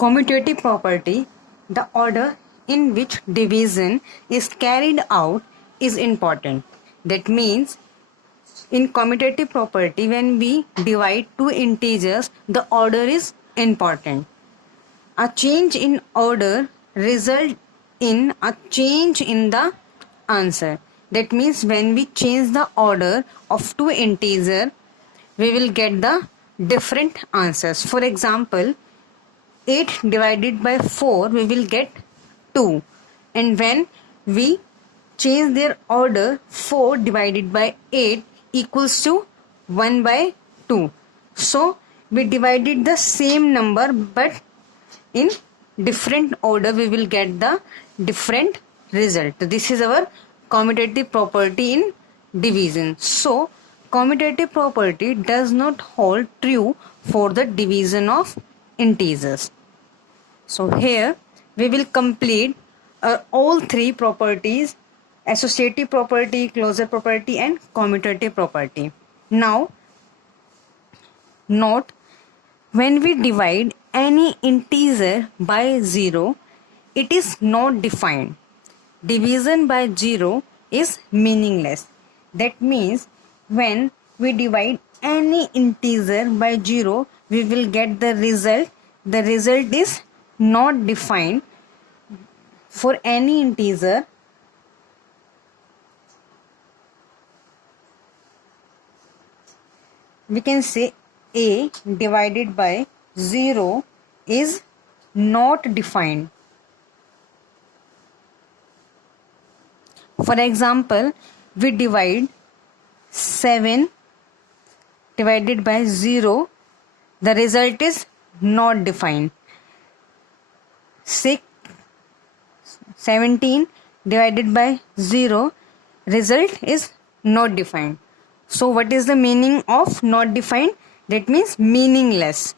Commutative property, the order in which division is carried out is important. That means in commutative property, when we divide two integers, the order is important. A change in order result in a change in the answer. That means when we change the order of two integers, we will get the different answers. For example, 8 divided by 4, we will get 2. And when we change their order, 4 divided by 8 equals to 1 by 2. So we divided the same number, but in different order we will get the different result. This is our commutative property in division. So commutative property does not hold true for the division of integers. So here we will complete all three properties: associative property, closure property and commutative property. Now note, when we divide any integer by 0, it is not defined. Division by 0 is meaningless. That means when we divide any integer by 0, we will get the result. The result is not defined. For any integer, we can say a divided by 0 is not defined. For example, we divide 7 divided by 0, the result is not defined. 17 divided by 0, result is not defined. So what is the meaning of not defined? That means meaningless.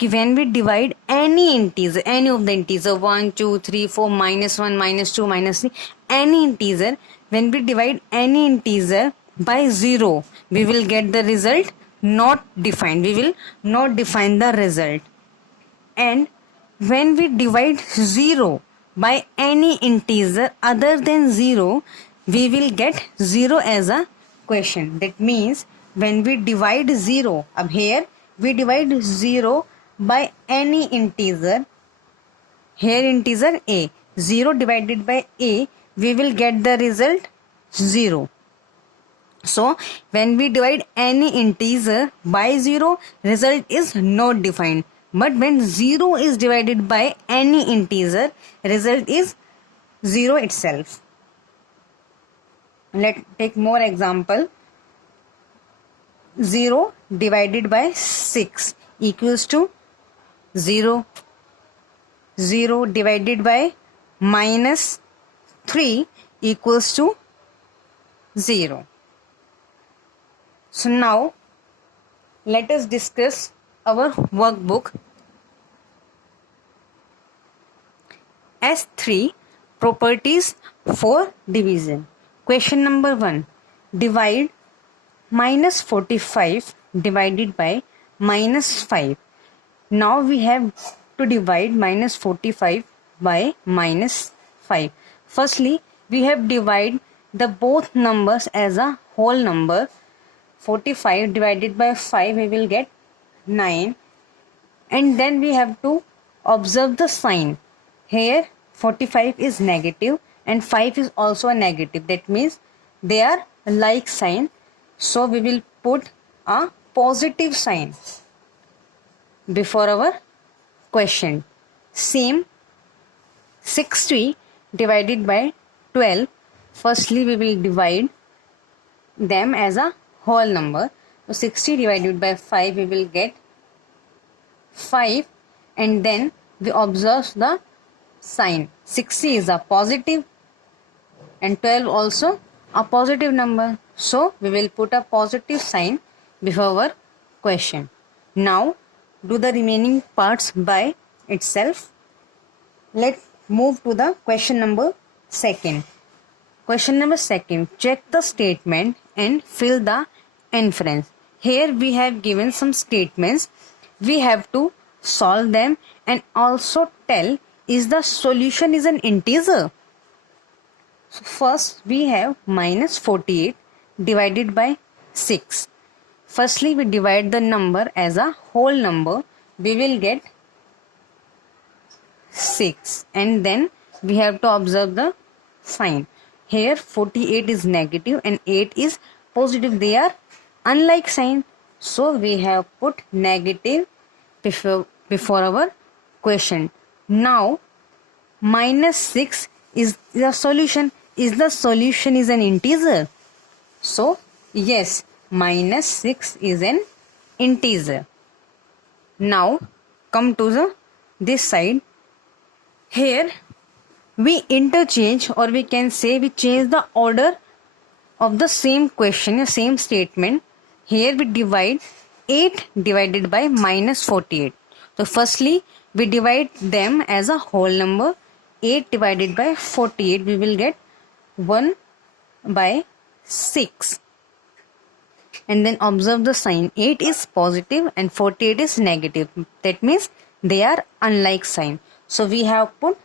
When we divide any integer, any of the integer 1, 2, 3, 4, minus 1, minus 2, minus 3, any integer, when we divide any integer by 0, we will get the result not defined. We will not define the result. And when we divide 0 by any integer other than 0, we will get 0 as a question. That means when we divide 0, up here we divide 0 by any integer, here integer a, 0 divided by a, we will get the result 0. So when we divide any integer by 0, result is not defined. But when 0 is divided by any integer, result is 0 itself. Let's take more example. 0 divided by 6 equals to 0. 0 divided by minus 3 equals to 0. So now let us discuss our workbook. S3 properties for division. Question number 1. Divide minus 45 divided by minus 5. Now we have to divide minus 45 by minus 5. Firstly, we have divided the both numbers as a whole number. 45 divided by 5, we will get 9. And then we have to observe the sign. Here 45 is negative and 5 is also a negative. That means they are like sign. So we will put a positive sign before our question. Same 60 divided by 12. Firstly, we will divide them as a whole number. So 60 divided by 5, we will get 5, and then we observe the sign. 60 is a positive and 12 also a positive number. So we will put a positive sign before our question. Now do the remaining parts by itself. Let's move to the question number 2. Question number 2. Check the statement and fill the inference. Here we have given some statements. We have to solve them and also tell is the solution is an integer. So first we have minus 48 divided by 6. Firstly we divide the number as a whole number. We will get 6 and then we have to observe the sign. Here 48 is negative and 8 is positive. They are unlike sign. So we have put negative before our question. Now minus 6 is the solution. Is the solution is an integer? So yes, minus 6 is an integer. Now come to this side. Here we interchange, or we can say we change the order of the same question, same statement. Here we divide 8 divided by minus 48. So firstly we divide them as a whole number. 8 divided by 48, we will get 1 by 6. And then observe the sign. 8 is positive and 48 is negative. That means they are unlike sign. So we have put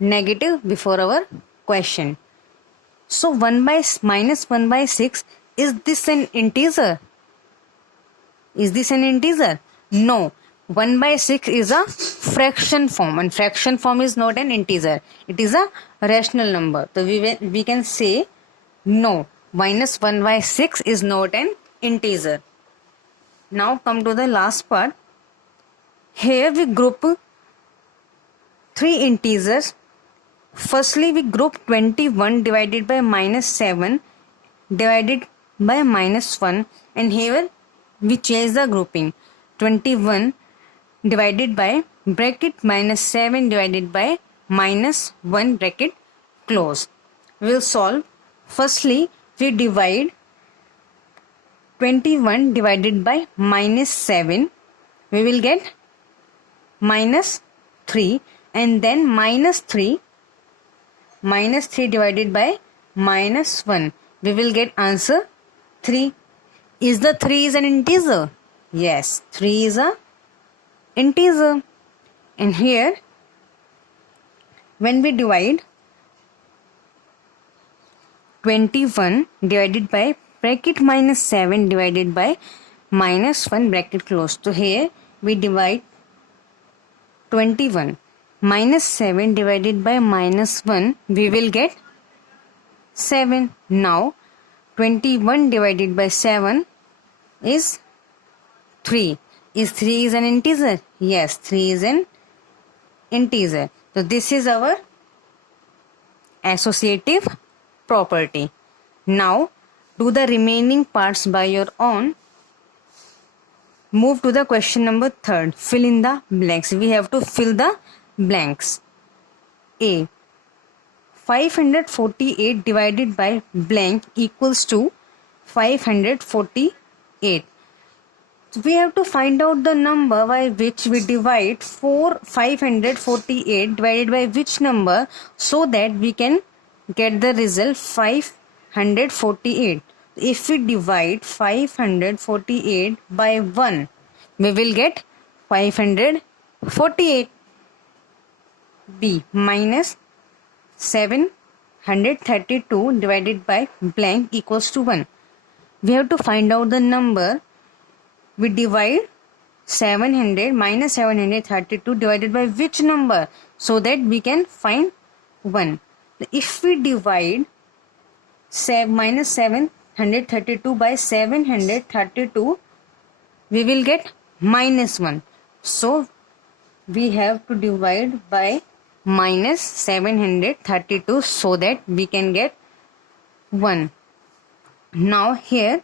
negative before our question. So 1 by minus 1 by 6, is this an integer? Is this an integer? No. 1 by 6 is a fraction form, and fraction form is not an integer. It is a rational number. So we can say no, minus 1 by 6 is not an integer. Now come to the last part. Here we group 3 integers. Firstly we group 21 divided by minus 7 divided by minus 1, and here we change the grouping. 21 divided by bracket minus 7 divided by minus 1 bracket close. We will solve. Firstly we divide 21 divided by minus 7. We will get minus 3, and then minus 3 divided by minus 1. We will get answer 3. Is the 3 is an integer? Yes, 3 is a integer. And here when we divide 21 divided by bracket minus 7 divided by minus 1 bracket close. So here we divide 21 minus 7 divided by minus 1, we will get 7. Now 21 divided by 7 is 3. Is 3 is an integer? Yes, 3 is an integer. So this is our associative property. Now do the remaining parts by your own. Move to the question number 3. Fill in the blanks. We have to fill the blanks. A. 548 divided by blank equals to 548. So we have to find out the number by which we divide 548 divided by which number, so that we can get the result 548. If we divide 548 by 1, we will get 548. B. Minus 732 divided by blank equals to 1. We have to find out the number. We divide 700 732 divided by which number, so that we can find 1. If we divide minus 732 by 732, we will get minus 1. So we have to divide by minus 732 so that we can get 1. Now here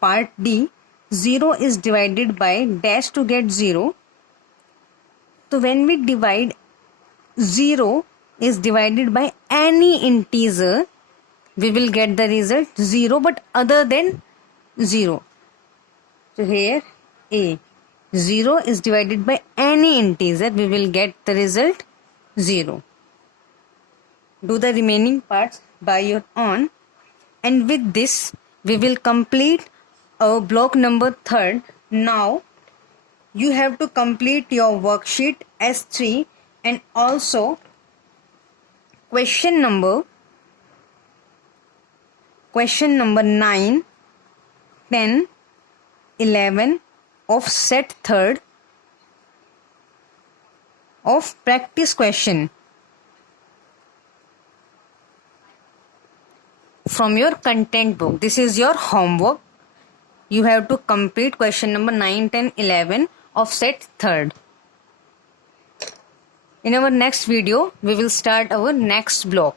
part D, 0 is divided by dash to get 0. So when we divide 0 is divided by any integer, we will get the result 0 but other than 0. So here A, 0 is divided by any integer, we will get the result 0. Do the remaining parts by your own, and with this we will complete our block number 3. Now you have to complete your worksheet S3 and also question number 9, 10, 11 of set 3rd of practice question from your content book. This is your homework. You have to complete question number 9, 10, 11 of set 3rd. In our next video, we will start our next block.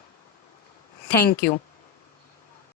Thank you.